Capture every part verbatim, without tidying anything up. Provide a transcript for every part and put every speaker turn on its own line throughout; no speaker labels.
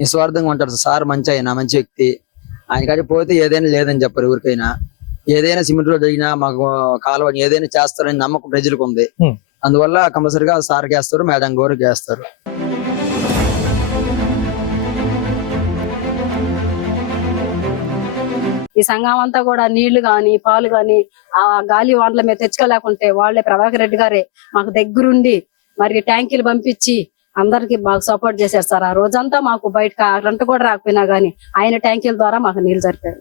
నిస్వార్థంగా ఉంటాడు సార్. మంచి ఆయన, మంచి వ్యక్తి. ఆయనకాడికి పోతే ఏదైనా లేదని చెప్పారు ఎవరికైనా. ఏదైనా సిమెంట్ రోడ్ అయినా మాకు కాలువ ఏదైనా చేస్తారని నమ్మకం ప్రజలకు ఉంది. అందువల్ల కంపల్సరిగా సార్ చేస్తారు, మేడం గారు చేస్తారు.
ఈ సంఘం అంతా కూడా నీళ్లు గాని పాలు గాని ఆ గాలి వానల మీద తెచ్చుకోలేకుంటే వాళ్ళే ప్రభాకర్ రెడ్డి గారే మాకు దగ్గరుండి మరి ట్యాంకీలు పంపించి అందరికి మాకు సపోర్ట్ చేశారు సార్. ఆ రోజంతా మాకు బయట కరెంట్ కూడా రాకపోయినా గానీ ఆయన ట్యాంకీల ద్వారా మాకు నీళ్లు జరిపారు.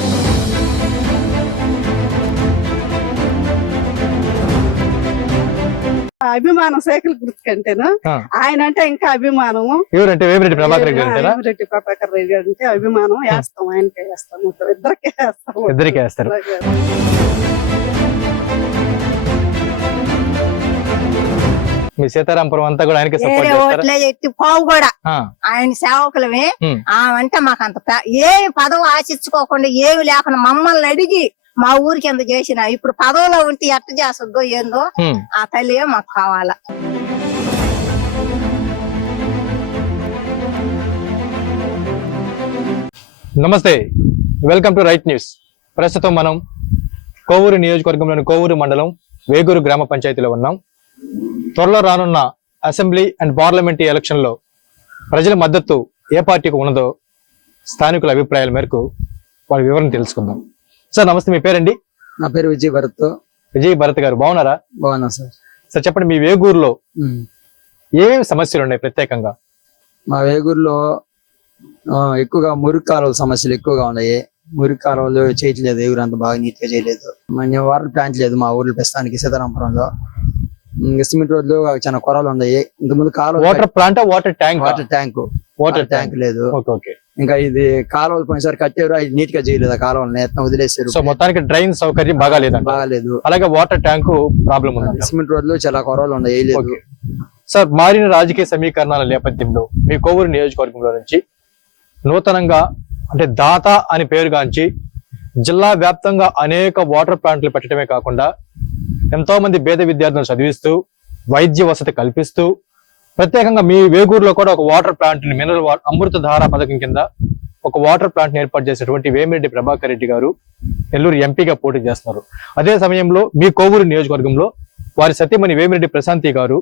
అభిమానం సైకిల్ గుర్తుకంటేను ఆయన అంటే ఇంకా అభిమానము.
ఎవరంటే వేమిరెడ్డి ప్రభాకర్ రెడ్డి గారు అంటారా?
వేమిరెడ్డి ప్రభాకర్ రెడ్డి గారు అంటే అభిమానం. వేస్తాం, ఆయనకే వేస్తాం, ఇద్దరికే వేస్తాం.
ఇద్దరికే వేస్తారు. మీ సీతారాంపురం అంతా కూడా ఆయనకి సపోర్ట్ చేస్తారా?
పావు కూడా ఆయన సేవకులమే. అంటే మాకు అంత ఏ పదవి ఆశించుకోకుండా ఏమి లేకుండా మమ్మల్ని అడిగి మా ఊరికి ఎంత చేసినా ఇప్పుడు పదవిలో ఉంటే ఎట్ట చేస్తుందో ఏందో ఆ తల్లియే మాకు కావాలా.
నమస్తే, వెల్కమ్ టు రైట్ న్యూస్. ప్రస్తుతం మనం కోవూరు నియోజకవర్గంలోని కోవూరు మండలం వేగూరు గ్రామ పంచాయతీలో ఉన్నాం. త్వరలో రానున్న అసెంబ్లీ అండ్ పార్లమెంటరీ ఎలక్షన్ లో ప్రజల మద్దతు ఏ పార్టీకి ఉన్నదో స్థానికుల అభిప్రాయాల మేరకు వారి వివరణ తెలుసుకుందాం. సార్ నమస్తే, మీ పేరండి?
నా పేరు విజయ్ భరత్.
విజయ్ భరత్ గారు బాగున్నారా?
బాగున్నా సార్.
సార్ చెప్పండి, మీ వేగూరులో ఏమేమి సమస్యలు ఉన్నాయి ప్రత్యేకంగా?
మా వేగూరులో ఎక్కువగా మురికి కాలువల సమస్యలు ఎక్కువగా ఉన్నాయి. మురికి కాలువలు చేయట్లేదు, ఎవరు అంత బాగా నీట్ గా చేయలేదు. మన వాటర్ ప్లాంట్ లేదు మా ఊర్లో ప్రస్తుతానికి సీతారాంపురంలో. సిమెంట్ రోడ్లు చాలా కొరలు ఉన్నాయి. ఇంతకుముందు కాలువ
water plant, water tank,
water tank water tank లేదు. ఇంకా ఇది కాలువలు పోయినసారి కట్టారు, అది నీట్ గా చేయలేదు. ఆ కాలువల్ని ఎత్తం వదిలేసారు.
సో మొత్తానికి డ్రైన్ సౌకర్యం బాగా లేదు
బాగాలేదు.
అలాగే వాటర్ ట్యాంక్ ప్రాబ్లం ఉంది.
సిమెంట్ రోడ్లు చాలా కొరలు ఉన్నాయి. లేదు
సార్, మారిన రాజకీయ సమీకరణాల నేపథ్యంలో మీ కోవూరు నియోజకవర్గంలో నుంచి నూతనంగా అంటే దాత అని పేరుగాంచి జిల్లా వ్యాప్తంగా అనేక వాటర్ ప్లాంట్లు పెట్టడమే కాకుండా ఎంతో మంది పేద విద్యార్థులను చదివిస్తూ వైద్య వసతి కల్పిస్తూ ప్రత్యేకంగా మీ వేగూరులో కూడా ఒక వాటర్ ప్లాంట్ మినరల్ అమృత ధార పథకం కింద ఒక వాటర్ ప్లాంట్ ఏర్పాటు చేసేటువంటి వేమిరెడ్డి ప్రభాకర్ రెడ్డి గారు నెల్లూరు ఎంపీగా పోటీ చేస్తున్నారు. అదే సమయంలో మీ కోవూరు నియోజకవర్గంలో వారి సతీమణి వేమిరెడ్డి ప్రశాంతి గారు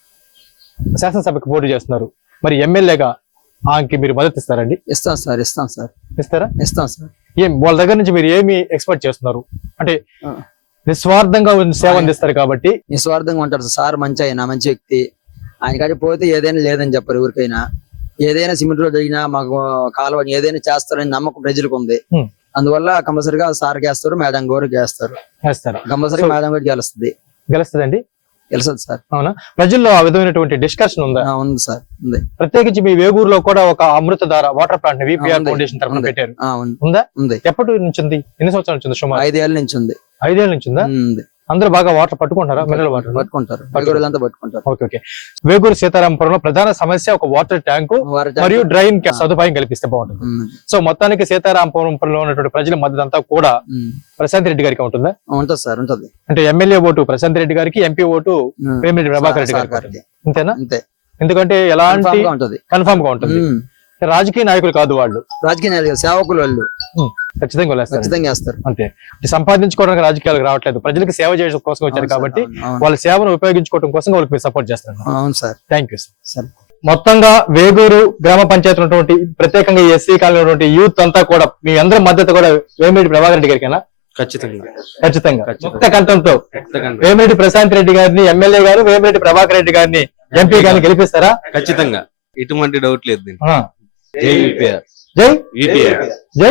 శాసనసభకు పోటీ చేస్తున్నారు. మరి ఎమ్మెల్యేగా ఆమెకి మీరు మద్దతు ఇస్తారండి?
ఇస్తాం సార్. ఇస్తాం సార్.
ఇస్తారా?
ఇస్తాం సార్.
ఏం వాళ్ళ దగ్గర నుంచి మీరు ఏమి ఎక్స్పెక్ట్ చేస్తున్నారు? అంటే నిస్వార్థంగా సేవ అందిస్తారు కాబట్టి.
నిస్వార్థంగా ఉంటాడు సార్. మంచి ఆయన, మంచి వ్యక్తి. ఆయనకాడికి పోతే ఏదైనా లేదని చెప్పారు ఎవరికైనా. ఏదైనా సిమెంట్ రోడ్ అయినా మాకు కాలువ ఏదైనా చేస్తారని నమ్మకం ప్రజలకు ఉంది. అందువల్ల కంపల్సరిగా సార్ చేస్తారు, మేడం గారు చేస్తారు. కంపల్సరిగా మేడం గారు గెలుస్తుంది.
గెలుస్తుందండి?
గెలుస్తుంది సార్.
అవునా? ప్రజల్లో ఆ విధమైనటువంటి డిస్కషన్ ఉందా?
ఉంది సార్, ఉంది.
ప్రత్యేకించి మీ వేగూరులో కూడా ఒక అమృత ధార వాటర్ ప్లాంట్ విపిఆర్ ఫౌండేషన్ తరఫున పెట్టారు. ఉందా? ఉంది. ఎప్పటి నుంచి ఉంది? ఎన్ని సంవత్సరాల నుంచి ఉంది? సుమారు
ఐదేళ్ల నుంచి ఉంది.
ఐదేళ్ల నుంచి ఉందా? అందరూ బాగా వాటర్ పట్టుకుంటారా? మినరల్ వాటర్
పట్టుకుంటారు. పట్టుకుంటారు.
Okay okay. వేగూరు సీతారాంపురంలో ప్రధాన సమస్య ఒక వాటర్ ట్యాంక్ మరియు డ్రైన్ సదుపాయం కల్పిస్తే బాగుంటుంది. సో మొత్తానికి సీతారాంపురంలో ఉన్నటువంటి ప్రజల మద్దతు అంతా కూడా ప్రశాంత్ రెడ్డి గారికి ఉంటుందా?
ఉంటుంది సార్, ఉంటుంది.
అంటే ఎమ్మెల్యే ఓటు ప్రశాంత్ రెడ్డి గారికి, ఎంపీ ఓటు వేమిరెడ్డి ప్రభాకర్ రెడ్డి గారికి. అంతేనా?
అంతే. ఎందుకంటే
ఎలాంటి కన్ఫర్మ్ గా ఉంటుంది. రాజకీయ నాయకులు కాదు వాళ్ళు,
రాజకీయ నాయకులు, సేవకులు వాళ్ళు.
ఖచ్చితంగా
ఖచ్చితంగా వేస్తారు.
అంతే. సంపాదించుకోవడానికి రాజకీయాలకు రావట్లేదు, ప్రజలకి సేవ చేయడం కోసం వచ్చారు కాబట్టి వాళ్ళ సేవను ఉపయోగించుకోవడం కోసం వాళ్ళకి మీరు సపోర్ట్ చేస్తారు.
అవును సార్.
Thank you sir. మొత్తంగా వేగూరు గ్రామ పంచాయతీ ఉన్నటువంటి ప్రత్యేకంగా ఎస్సీ కాలనీ ఉన్నటువంటి యూత్ అంతా కూడా మీ అందరి మద్దతు కూడా వేమిరెడ్డి ప్రభాకర్ రెడ్డి గారికేనా?
ఖచ్చితంగా
ఖచ్చితంగా ముక్త కంఠంతో వేమిరెడ్డి ప్రశాంత్ రెడ్డి గారిని ఎమ్మెల్యే గారు, వేమిరెడ్డి ప్రభాకర్ రెడ్డి గారిని ఎంపీ గారిని గెలిపిస్తారా?
ఖచ్చితంగా, ఎటువంటి డౌట్ లేదు. జై విపిఆర్.
జై
జై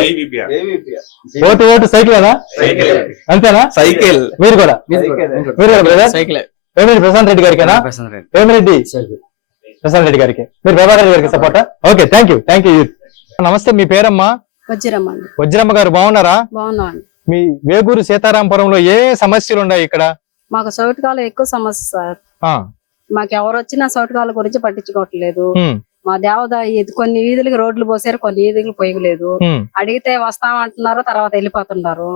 ఓటు ఓటు సైకిల్ అంతేనా?
సైకిల్.
మీరు కూడా మీరు కూడా సైకిల్. వేమిరెడ్డి ప్రశాంత్ రెడ్డి గారికేనా? వేమిరెడ్డి ప్రశాంత్ రెడ్డి గారికి. మీరు ప్రభాకర్ రెడ్డి గారికి సపోర్టా? Okay, thank you thank you. నమస్తే, మీ పేరమ్మా?
వజ్రమ్మ.
వజ్రమ్మ గారు బాగున్నారా?
బాగున్నాను.
మీ వేగూరు సీతారాంపురంలో ఏ సమస్యలు ఉన్నాయి ఇక్కడ?
మాకు సౌటికాలు ఎక్కువ సమస్య సార్. మాకు ఎవరు వచ్చినా సౌటికాల గురించి పట్టించుకోవట్లేదు. మా దేవద కొన్ని వీధులకి రోడ్లు పోసారు, కొన్ని వీధులకు పోయలేదు. అడిగితే వస్తామంటున్నారు, తర్వాత వెళ్ళిపోతున్నారు.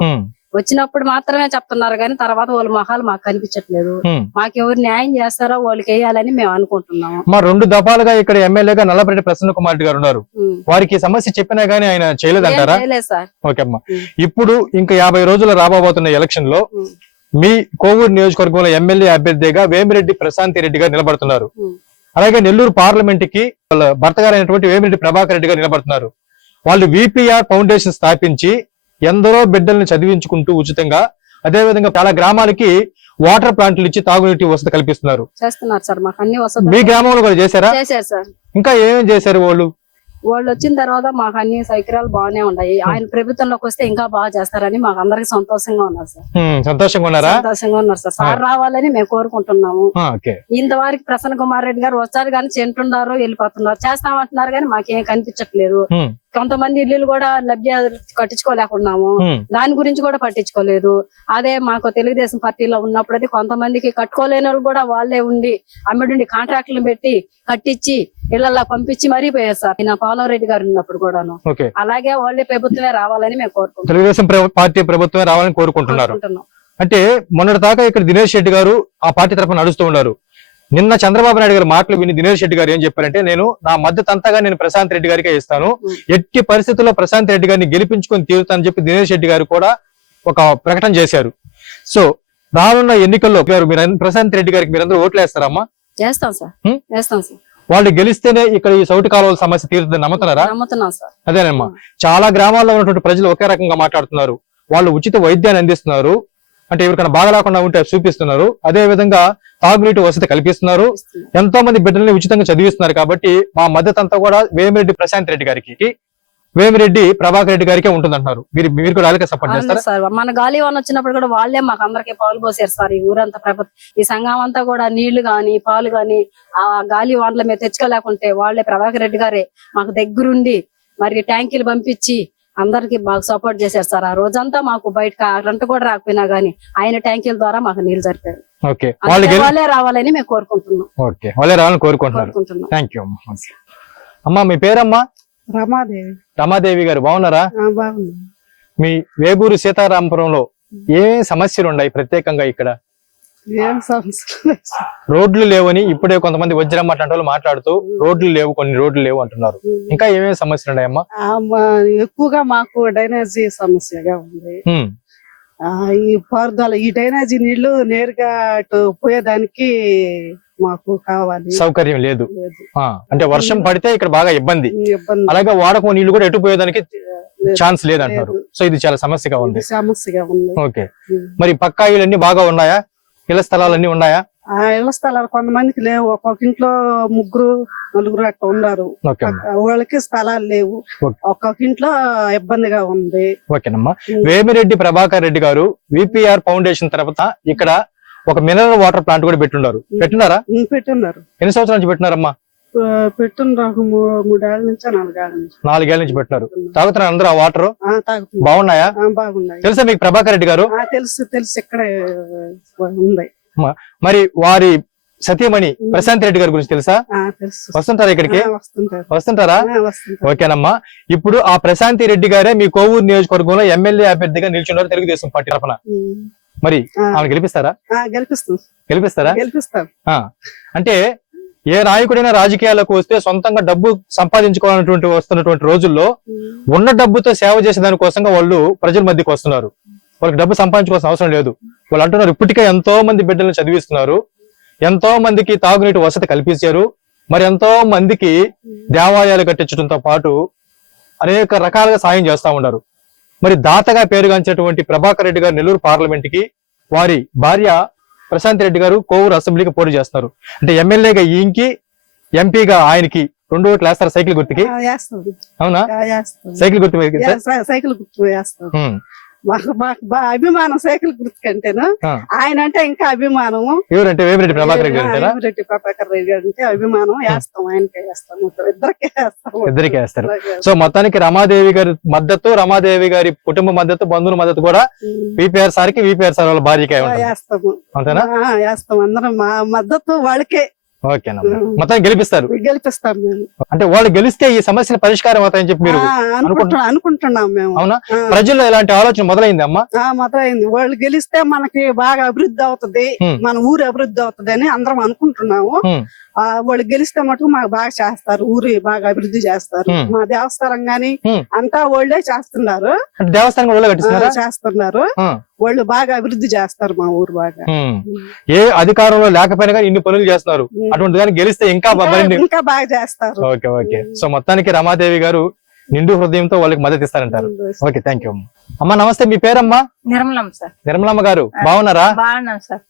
వచ్చినప్పుడు మాత్రమే చెప్తున్నారు కానీ తర్వాత వాళ్ళ మొహాలు మాకు కనిపించట్లేదు.
ఉమ్.
మాకు ఎవరు న్యాయం చేస్తారో వాళ్ళకి వేయాలని మేము అనుకుంటున్నాము.
మా రెండు దఫాలుగా ఇక్కడ ఎమ్మెల్యేగా నల్లపరెడ్డి ప్రసన్న కుమార్ రెడ్డి గారు ఉన్నారు.
ఉమ్.
వారికి ఈ సమస్య చెప్పినా గానీ ఆయన చేయలేదంటారా?
ఏం చేయలేదు సార్.
ఓకే అమ్మా.
ఉమ్.
ఇప్పుడు ఇంకా యాభై రోజులు రాబోతున్న ఎలక్షన్ లో
ఉమ్.
మీ కోవూరు నియోజకవర్గంలో ఎమ్మెల్యే అభ్యర్థిగా వేమిరెడ్డి ప్రశాంతి రెడ్డి గారు నిలబడుతున్నారు.
ఉమ్.
అలాగే నెల్లూరు పార్లమెంట్ కి వాళ్ళ భర్త గారైనటువంటి వేమిరెడ్డి ప్రభాకర్ రెడ్డి గారు నిలబడుతున్నారు. వాళ్ళు విపిఆర్ ఫౌండేషన్ స్థాపించి ఎందరో బిడ్డల్ని చదివించుకుంటూ ఉచితంగా, అదే విధంగా చాలా గ్రామాలకి వాటర్ ప్లాంట్లు ఇచ్చి తాగునీటి వసతి కల్పిస్తున్నారు.
చేస్తున్నారు సార్. మాకు అన్ని వసతులు
మీ గ్రామంలో కూడా చేశారా?
చేశారు సార్.
ఇంకా ఏమేం చేశారు వాళ్ళు?
వాళ్ళు వచ్చిన తర్వాత మాకు అన్ని సౌకర్యాలు బాగానే ఉన్నాయి. ఆయన ప్రభుత్వంలోకి వస్తే ఇంకా బాగా చేస్తారని మాకు అందరికి సంతోషంగా ఉన్నారు సార్.
హ్మ్, సంతోషంగా ఉన్నారా?
సంతోషంగా ఉన్నారు సార్. సార్ రావాలని మేము కోరుకుంటున్నాము.
ఆ, ఓకే.
ఇంతవరకు ప్రసన్న కుమార్ రెడ్డి గారు వచ్చారు కానీ చెంటున్నారు, వెళ్ళిపోతున్నారు. చేస్తామంటున్నారు కానీ మాకేం కనిపించట్లేదు.
హ్మ్,
కొంతమంది ఇల్లు కూడా లభ్య కట్టించుకోలేకున్నాము.
హ్మ్,
దాని గురించి కూడా పట్టించుకోలేదు. అదే మాకు తెలుగుదేశం పార్టీలో ఉన్నప్పుడు అయితే కొంతమందికి కట్టుకోలేని వాళ్ళు కూడా వాళ్ళే ఉండి అమ్మిడుండి కాంట్రాక్టులు పెట్టి కట్టించి ఇళ్లలో పంపించి మరీ పోయారు సార్. నా పాలరెడ్డి గారు ఉన్నప్పుడు కూడాను.
ఓకే.
అలాగే వాళ్ళే ప్రభుత్వమే రావాలని మేము కోరుకుంటున్నాం.
తెలుగుదేశం ప్ర- పార్టీ ప్రభుత్వమే రావాలని కోరుకుంటున్నారు.
కోరుకుంటున్నాం.
అంటే మొన్నటి దాకా ఇక్కడ దినేష్ రెడ్డి గారు ఆ పార్టీ తరఫున నడుస్తూ ఉన్నారు. నిన్న చంద్రబాబు నాయుడు గారి మాటలు విని దినేష్ రెడ్డి గారు ఏం చెప్పారంటే, నేను నా మద్దతు అంతగా నేను ప్రశాంత్ రెడ్డి గారికే ఇస్తాను, ఎట్టి పరిస్థితుల్లో ప్రశాంత్ రెడ్డి గారిని గెలిపించుకొని తీరుతానని చెప్పి దినేష్ రెడ్డి గారు కూడా ఒక ప్రకటన చేశారు. సో రానున్న ఎన్నికల్లో మీరు మీరు ప్రశాంత్ రెడ్డి గారికి మీరందరూ ఓట్లు వేస్తారమ్మా?
చేస్తాం సార్.
హ్మ్?
చేస్తాం సార్.
వాళ్ళు గెలిస్తేనే ఇక్కడ ఈ సౌటి కాలువల సమస్య తీరుతుందని నమ్ముతున్నారా?
నమ్ముతున్నాం సార్.
అదేనమ్మా. చాలా గ్రామాల్లో ఉన్నటువంటి ప్రజలు ఒకే రకంగా మాట్లాడుతున్నారు. వాళ్ళు ఉచిత వైద్యాన్ని అందిస్తున్నారు, అంటే ఎవరికైనా బాగా లేకుండా ఉంటే చూపిస్తున్నారు. అదే విధంగా తాగునీటి వసతి కల్పిస్తున్నారు. ఎంతో మంది బిడ్డల్ని ఉచితంగా చదివిస్తున్నారు. కాబట్టి మా మద్దతు అంతా కూడా వేమిరెడ్డి ప్రశాంత్ రెడ్డి గారికి, వేమిరెడ్డి ప్రభాకర్ రెడ్డి గారికే ఉంటుందంటున్నారు. మీరు మీరు కూడా వాళ్ళకే సపోర్ట్
అవును
చేస్తారా?
సార్. మన గాలివాన్ వచ్చినప్పుడు కూడా వాళ్ళే మాకు అందరికి పాలు పోసారు సార్. ఈ ఊరంతా ప్రభుత్వం, ఈ సంఘం అంతా కూడా నీళ్లు గాని పాలు గాని ఆ గాలివాన్ల మీద తెచ్చుకోలేకుంటే వాళ్ళే ప్రభాకర్ రెడ్డి గారే మాకు దగ్గరుండి మరి ట్యాంకీలు పంపించి అందరికి బాగా సపోర్ట్ చేశారు సార్. ఆ రోజంతా మాకు బయట కరెంట్ కూడా రాకపోయినా గానీ ఆయన ట్యాంకీల ద్వారా మాకు నీళ్లు జరిపారు.
ఓకే.
అందుకే
వాళ్ళు గెలి-
వాళ్ళే రావాలని మేము కోరుకుంటున్నాం.
ఓకే, వాళ్ళే రావాలని కోరుకుంటున్నారు.
కోరుకుంటున్నాం.
థ్యాంక్ యూ అమ్మా. అమ్మా మీ పేరమ్మా?
రమాదేవి.
రమాదేవి గారు బాగున్నారా?
ఆ, బాగుంది.
మీ వేగూరు సీతారాంపురంలో ఏ సమస్యలు ఉన్నాయి ప్రత్యేకంగా? ఇక్కడ
ఏం సమస్య?
రోడ్లు లేవని ఇప్పుడే కొంతమంది వజ్రమ్మ అట్లాంటి వాళ్ళు మాట్లాడుతూ రోడ్లు లేవు, కొన్ని రోడ్లు లేవు అంటున్నారు. ఇంకా ఏమేమి సమస్యలు ఉన్నాయమ్మా?
ఆ, మా- ఎక్కువగా మాకు డ్రైనేజీ సమస్యగా ఉంది.
హ్మ్,
ఆ ఈ పారుదల ఈ డ్రైనేజీ నీళ్లు నేరుగా అటు పోయేదానికి మాకు కావాలి.
సౌకర్యం లేదు.
లేదు.
ఆ, అంటే వర్షం పడితే ఇక్కడ బాగా ఇబ్బంది,
ఇబ్బంది
అలాగే వాడకం నీళ్లు కూడా ఎటు పోయేదానికి
లేదు.
ఛాన్స్ లేదంటారు.
లేదు.
సో ఇది చాలా సమస్యగా ఉంది.
ఇది సమస్యగా ఉంది.
ఓకే. మరి పక్కా ఇళ్ళన్నీ బాగా ఉన్నాయా? ఇళ్ల స్థలాలన్నీ ఉన్నాయా?
ఆ ఇళ్ల స్థలాలు కొంతమందికి లేవు. ఒక్కొక్క ఇంట్లో ముగ్గురు నలుగురు అట్లా ఉన్నారు.
ఓకే అమ్మా.
వాళ్ళకి స్థలాలు లేవు.
ఓకే.
ఒక్కొక్క ఇంట్లో ఇబ్బందిగా ఉంది.
ఓకేనమ్మా. వేమిరెడ్డి ప్రభాకర్ రెడ్డి గారు విపిఆర్ ఫౌండేషన్ తరపున ఇక్కడ ఒక మినరల్ వాటర్ ప్లాంట్ కూడా పెట్టున్నారు. పెట్టున్నారా?
ఉం, పెట్టున్నారు.
ఎన్ని సంవత్సరాల నుంచి పెట్టినారమ్మా?
ఆ, పెట్టున్నారు. మూ- మూడేళ్ల నుంచి నాలుగేళ్ల నుంచి
నాలుగేళ్ల నుంచి పెట్టినారు. తాగుతున్నారు అందరూ ఆ వాటర్?
ఆ, తాగుతున్నారు.
బాగున్నాయా?
ఆ, బాగున్నాయి.
తెలుసా మీకు ప్రభాకర్ రెడ్డి గారు?
ఆ, తెలుసు తెలుసు ఇక్కడే ఉంది.
మరి వారి సతీమణి ప్రశాంత్ రెడ్డి గారి గురించి తెలుసా?
ఆ, తెలుసు.
వస్తుంటారా ఇక్కడికి?
ఆ, వస్తుంటారు.
వస్తుంటారా?
ఆ, వస్తుంటారు.
ఓకేనమ్మా. ఇప్పుడు ఆ ప్రశాంతి రెడ్డి గారే మీ కోవూరు నియోజకవర్గంలో ఎమ్మెల్యే అభ్యర్థిగా నిల్చున్నారు తెలుగుదేశం పార్టీ తరఫున.
ఉం.
మరి
ఆ.
ఆమె గెలిపిస్తారా?
ఆ, గెలిపిస్తాం.
గెలిపిస్తారా?
గెలిపిస్తాం.
ఆ అంటే ఏ నాయకుడైనా రాజకీయాలకు వస్తే సొంతంగా డబ్బు సంపాదించుకోవాలన్నటువంటి వస్తున్నటువంటి రోజుల్లో ఉన్న డబ్బుతో సేవ చేసే దానికోసంగా వాళ్ళు ప్రజల మధ్యకి వస్తున్నారు. వాళ్ళకి డబ్బు సంపాదించుకోవాల్సిన అవసరం లేదు. వాళ్ళు అంటున్నారు ఇప్పటికే ఎంతో మంది బిడ్డలను చదివిస్తున్నారు, ఎంతో మందికి తాగునీటి వసతి కల్పించారు, మరి ఎంతో మందికి దేవాలయాలు కట్టించడంతో పాటు అనేక రకాలుగా సాయం చేస్తా ఉన్నారు. మరి దాతగా పేరుగాంచినటువంటి ప్రభాకర్ రెడ్డి గారు నెల్లూరు పార్లమెంట్ కి, వారి భార్య ప్రశాంత్ రెడ్డి గారు కోవూరు అసెంబ్లీకి పోటీ చేస్తున్నారు. అంటే ఎమ్మెల్యేగా ఈయనకి, ఎంపీగా ఆయనకి రెండు ఓట్లు వేస్తారు సైకిల్ గుర్తుకి.
ఆ, వేస్తాం.
అవునా?
ఆ, వేస్తాం.
సైకిల్ గుర్తు మీద
యా, సై- సైకిల్ గుర్తు వేస్తాం.
ఉమ్.
మాకు మాకు బాగా అభిమానం సైకిల్ గుర్తు కంటేను.
ఆ.
ఆయన అంటే ఇంకా అభిమానము.
ఎవరంటే వేమిరెడ్డి ప్రభాకర్ రెడ్డి గారు అంటారా?
రెడ్డి ప్రభాకర్ రెడ్డి గారు అంటే అభిమానం. వేస్తాం, ఆయనకే వేస్తాం. ఇద్దరికే వేస్తాం.
ఇద్దరికి వేస్తారు. సో మొత్తానికి రమాదేవి గారి మద్దతు, రమాదేవి గారి కుటుంబ మద్దతు, బంధువుల మద్దతు కూడా విపిఆర్ సార్కి, విపిఆర్ సార్ వాళ్ళ భార్యకే ఉంటుంది.
వేస్తాము.
అంతేనా?
ఆ, వేస్తాం. అందరం మా మద్దతు వాళ్ళకే.
ఓకేనమ్మా మొత్తం గెలిపిస్తారు.
గెలిపిస్తాం మేము.
అంటే వాళ్ళు గెలిస్తే ఈ సమస్యల పరిష్కారం అవుతాయని చెప్పి మీరు
ఆ, అనుకుంటున్నా అనుకుంటున్నాం మేము.
అవునా?
ఆ.
ప్రజల్లో ఇలాంటి ఆలోచన మొదలైంది అమ్మా.
ఆ, మొదలైంది. వాళ్ళు గెలిస్తే మనకి బాగా అభివృద్ధి అవుతుంది,
హ్మ్.
మన ఊరు అభివృద్ధి అవుతుంది అని అందరం అనుకుంటున్నాము.
హ్మ్.
ఆ వాళ్ళు గెలిస్తే మటుకు మాకు బాగా చేస్తారు, ఊరి బాగా అభివృద్ధి చేస్తారు.
హ్మ్.
మా దేవస్థానం గాని
హ్మ్.
అంతా వాళ్ళే చేస్తున్నారు.
అంటే దేవస్థానం కూడా
ఆ,
కట్టిస్తున్నారా?
చేస్తున్నారు.
ఆ.
వాళ్ళు బాగా అభివృద్ధి చేస్తారు మా ఊరు బాగా.
హ్మ్. ఏ అధికారంలో లేకపోయినా కానీ ఇన్ని పనులు చేస్తున్నారు.
హ్మ్.
అటువంటి దాన్ని గెలిస్తే ఇంకా
ఇంకా-
మరిన్ని.
ఇంకా బాగా చేస్తారు.
Okay okay. సో మొత్తానికి రమాదేవి గారు నిండు హృదయంతో వాళ్ళకి మద్దతు ఇస్తారంటారు. ఓకే, థ్యాంక్ యూ అమ్మా. అమ్మా నమస్తే, మీ పేరమ్మా?
నిర్మలం సార్.
నిర్మలమ్మ గారు బాగున్నారా?
బాగున్నాం సార్.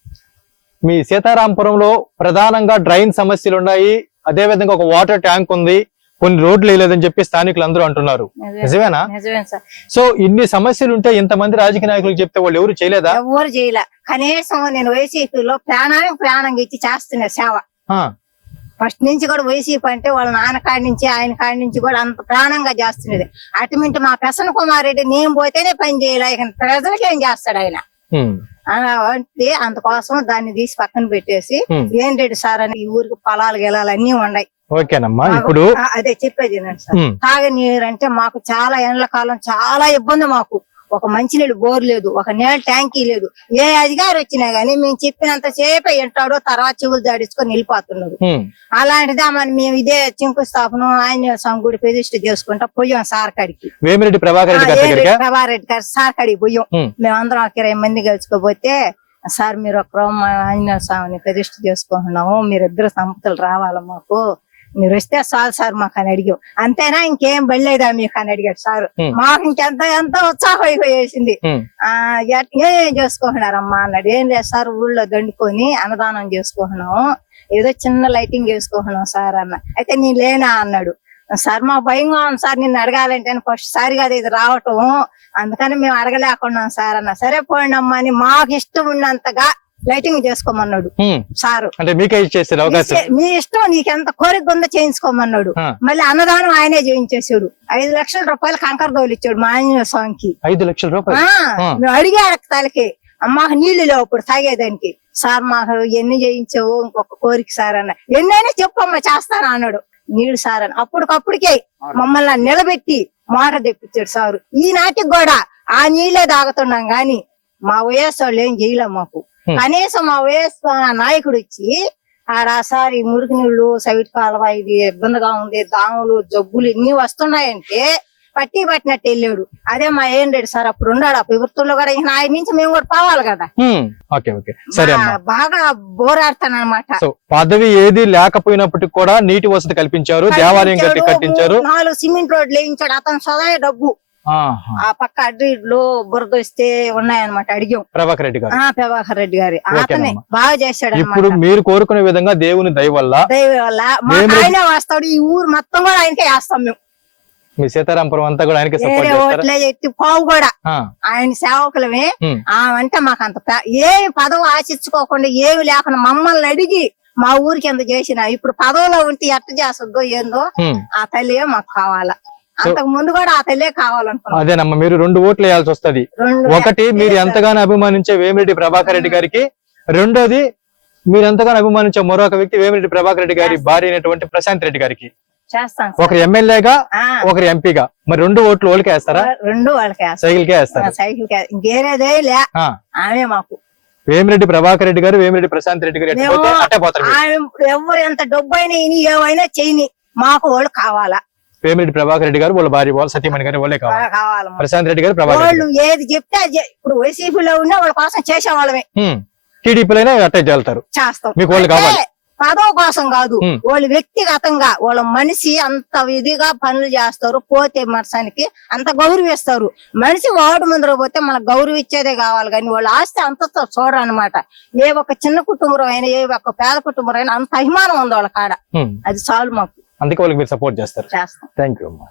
మీ సీతారాంపురంలో ప్రధానంగా డ్రైన్ సమస్యలు ఉన్నాయి, అదే విధంగా ఒక వాటర్ ట్యాంక్ ఉంది, కొన్ని రోడ్లు వేయలేదని చెప్పి స్థానికులు అందరూ అంటున్నారు. నిజమేనా?
నిజమే సార్.
సో ఇన్ని సమస్యలు ఉంటే ఇంతమంది రాజకీయ నాయకులకు చెప్తే వాళ్ళు ఎవరు చేయలేదా?
ఎవరు చేయలే. కనీసం నేను వైసీపీలో ప్రాణానికి ప్రాణంగా ఇచ్చి చేస్తున్నా సేవ.
ఆ,
ఫస్ట్ నుంచి కూడా వైసీపీ అంటే వాళ్ళ నాన్న కాడి నుంచి ఆయన కాడి నుంచి కూడా అంత ప్రాణంగా చేస్తున్నది. అటుమింటి మా ప్రసన్న కుమార్ రెడ్డి నేను పోతేనే పని చేయలే, ఇక ప్రజలకి ఏం చేస్తాడు ఆయన
హ్మ్,
అలా అంటే అందుకోసం దాన్ని తీసి పక్కన పెట్టేసి
హ్మ్.
ఏం రెడ్డి సార్ అని ఈ ఊరికి పొలాలు గెలాలు అన్ని ఉన్నాయి.
ఓకేనమ్మా. ఇప్పుడు
ఆ, అదే చెప్పేది ఏంటంటే సార్,
హ్మ్,
తాగనీరు అంటే మాకు చాలా ఎండ్ల కాలం చాలా ఇబ్బంది. మాకు ఒక మంచినీళ్ళు బోర్ లేదు, ఒక నీళ్ళ ట్యాంకీ లేదు. ఏ అధికారి వచ్చినా గానీ మేము చెప్పినంత సేపే ఎంటాడో తర్వాత చెవులు దాడించుకొని వెళ్ళిపోతున్నారు.
హ్మ్,
అలాంటిదే మరి మేము ఇదే శంకుస్థాపన ఆంజనేయ స్వామి గుడి ప్రతిష్ఠ చేసుకుంటా పోయాం సార్ కాడికి.
వేమిరెడ్డి ప్రభాకర్ రెడ్డి గారి దగ్గరికా?
ప్రభారెడ్డి గారు సార్ కాడికి పోయాం.
హ్మ్.
మేమందరం ఒక ఇరవై మంది కలుసుకోపోతే, సార్ మీరు ఒక ఆంజనేయ స్వామిని ప్రతిష్ఠ చేసుకుంటున్నాము, మీరిద్దరు సంపతులు రావాలి మాకు, మీరు వస్తే చాలు సార్ మాకు అని అడిగాం. అంతేనా ఇంకేం బయలేదా మీకు అని అడిగాడు సార్.
హ్మ్.
మాకు ఇంకెంత ఎంత ఉత్సాహం అయిపోయేసింది.
హ్మ్.
ఆ ఎట్- ఏం చేసుకుంటున్నారమ్మా అన్నాడు. ఏం లేదు సార్, ఊళ్ళో దండుకొని అన్నదానం చేసుకుంటున్నాము, ఏదో చిన్న లైటింగ్ చేసుకుంటున్నాం సార్ అన్న. అయితే నీ లేనా అన్నాడు. సార్ మా భయంగా ఉంది సార్, నిన్ను అడగాలంటే ఫస్ట్ సారి కదా ఇది రావటం, అందుకని మేము అడగలేకున్నాం సార్ అన్న. సరే పోండి అమ్మా అని మాకు ఇష్టం ఉన్నంతగా లైటింగ్ చేసుకోమన్నాడు
హ్మ్.
సారు.
అంటే మీకే ఇచ్చేసారు అవకాశం.
మీ ఇష్టం, నీకెంత కోరిక ఉందో చేయించుకోమన్నాడు.
ఆ.
మళ్ళీ అన్నదానం ఆయనే చేయించేసాడు. ఐదు లక్షల రూపాయలు కంకర దోలు ఇచ్చాడు మా ఆంజనేయ స్వామికి.
ఐదు లక్షల రూపాయలు
ఆ
ఆ.
మేము అడిగే అడగతాలకి మాకు నీళ్లు లేవు ఇప్పుడు తాగేదానికి. సార్ మాకు ఎన్ని చేయించావు, ఇంకొక కోరిక సార్ అన్న. ఎన్నైనా చెప్పమ్మా చేస్తాను అన్నాడు. నీళ్లు సార్ అని అప్పటికప్పటికే మమ్మల్ని నిలబెట్టి మాట తెప్పించాడు సారు. ఈనాటికి కూడా ఆ నీళ్లే తాగుతున్నాం గాని మా వైఎస్ వాళ్ళు ఏం చేయలేం మాకు.
హ్మ్.
కనీసం మా వైఎస్ నాయకుడు వచ్చి ఆడ సార్ ఈ మురికి నీళ్లు సైట్ కాలువ ఇది ఇబ్బందిగా ఉంది, దాములు జబ్బులు ఇన్ని వస్తున్నాయంటే పట్టి పట్టినట్టు వెళ్ళాడు. అదే మా ఏం రెడ్డి సార్ అప్పుడు ఉన్నాడు ఆ ప్రభుత్వంలో కూడా, ఇక ఆయన నుంచి మేము కూడా పోవాలి కదా.
హ్మ్. ఓకే ఓకే సరే అమ్మా.
బా- బాగా బోరాడతాను అనమాట.
సో పదవి ఏది లేకపోయినప్పటికీ కూడా నీటి వసతి కల్పించారు, దేవాలయం కట్టి కట్టించారు.
నాలుగు సిమెంట్ రోడ్లు వేయించాడు అతను సదాయ డబ్బు.
ఆహా.
ఆ పక్క అడ్రీడ్లు బురద వస్తే ఉన్నాయన్నమాట. అడిగాం
ప్రభాకర్ రెడ్డి గారు.
ఆ ప్రభాకర్ రెడ్డి గారి అతనే
ఓకేనమ్మా.
బాగా చేశాడు
ఇప్పుడు
అన్నమాట.
మీరు కోరుకునే విధంగా దేవుని దయ వల్ల
దైవ వల్ల మాకు
వేమిరెడ్డి-
ఆయనే వేస్తాడు. ఈ ఊరు మొత్తం కూడా ఆయనకే వేస్తాం మేము.
మీ సీతారాంపురం అంతా కూడా ఆయనకి సపోర్ట్
వేరే
చేస్తారా?
ఓట్లే ఎత్తి పావు కూడా
ఆ,
ఆయన సేవకులమే.
హ్మ్.
ఆమంటే మాకు అంత ప్ర- ఏ పదవి ఆశించుకోకుండా ఏమి లేకుండా మమ్మల్ని అడిగి మా ఊరికి ఎంత చేసినా ఇప్పుడు పదవిలో ఉంటే ఎట్ట చేస్తుందో ఏందో
హ్మ్.
ఆ తల్లియే మాకు కావాలా. అంతకు ముందు కూడా ఆ తల్లియే కావాలనుకున్నాం.
అదేనమ్మా, మీరు రెండు ఓట్లు వేయాల్సి వస్తది.
రెండు
ఒకటి మీరు ఎంతగానో అభిమానించే వేమిరెడ్డి ప్రభాకర్ రెడ్డి గారికి, రెండోది మీరు ఎంతగానో అభిమానించే మరొక వ్యక్తి వేమిరెడ్డి ప్రభాకర్ రెడ్డి గారి భార్య అయినటువంటి ప్రశాంత్ రెడ్డి గారికి.
చేస్తాం సార్.
ఒకరు ఎమ్మెల్యేగా
ఆ,
ఒకరు ఎంపీగా. మరి రెండు ఓట్లు ఓళ్ళకి వేస్తారా?
రెండు వాళ్ళకి వేస్తాం.
సైకిల్ కే వేస్తారు.
సైకిల్ కి ఇంకేరేదే లే,
ఆ.
ఆమె మాకు.
వేమిరెడ్డి ప్రభాకర్ రెడ్డి గారు, వేమిరెడ్డి ప్రశాంత్ రెడ్డి గారు ఎట్ట
మేము-
పోతే అట్టే పోతారు మీరు.
ఆమె ఎవరు ఎంత డబ్బు అయినా ఇని ఏమైనా చేయని మాకు వాళ్ళు కావాలా.
వేమిరెడ్డి ప్రభాకర్ రెడ్డి గారు వాళ్ళ భార్య వాళ్ళ సతీమణి గారు వాళ్ళే కావాలి.
కావాలి మాకు.
ప్రశాంత్ రెడ్డి గారు ప్రభాకర్ రెడ్డి
వాళ్ళు ఏది చెప్తే అది చే- ఇప్పుడు వైసీపీలో ఉన్నా వాళ్ళ కోసం చేసేవాళ్ళమే.
టీడీపీలోనే అట్టే చేస్తారు.
చేస్తాం.
మీకు వాళ్ళు
అంటే
కావాలి.
పదవి కోసం కాదు,
ఉమ్.
వాళ్ళు వ్యక్తిగతంగా వాళ్ళ మనిషి అంత విధిగా పనులు చేస్తారు. పోతే మనిషానికి అంత గౌరవిస్తారు. మనిషి వాడు ముందర పోతే మనకు గౌరవించేదే కావాలి కానీ వాళ్ళ ఆస్తి అంతతో చూడరు అనమాట. ఏ ఒక్క చిన్న కుటుంబం అయినా ఏ ఒక్క పేద కుటుంబం అయినా అంత అభిమానం ఉంది వాళ్ళ కాడ.
హ్మ్.
అది చాలు మాకు.
అందుకే వాళ్ళకి మీరు సపోర్ట్ చేస్తారు.
చేస్తాం.
థ్యాంక్ యూ అమ్మా.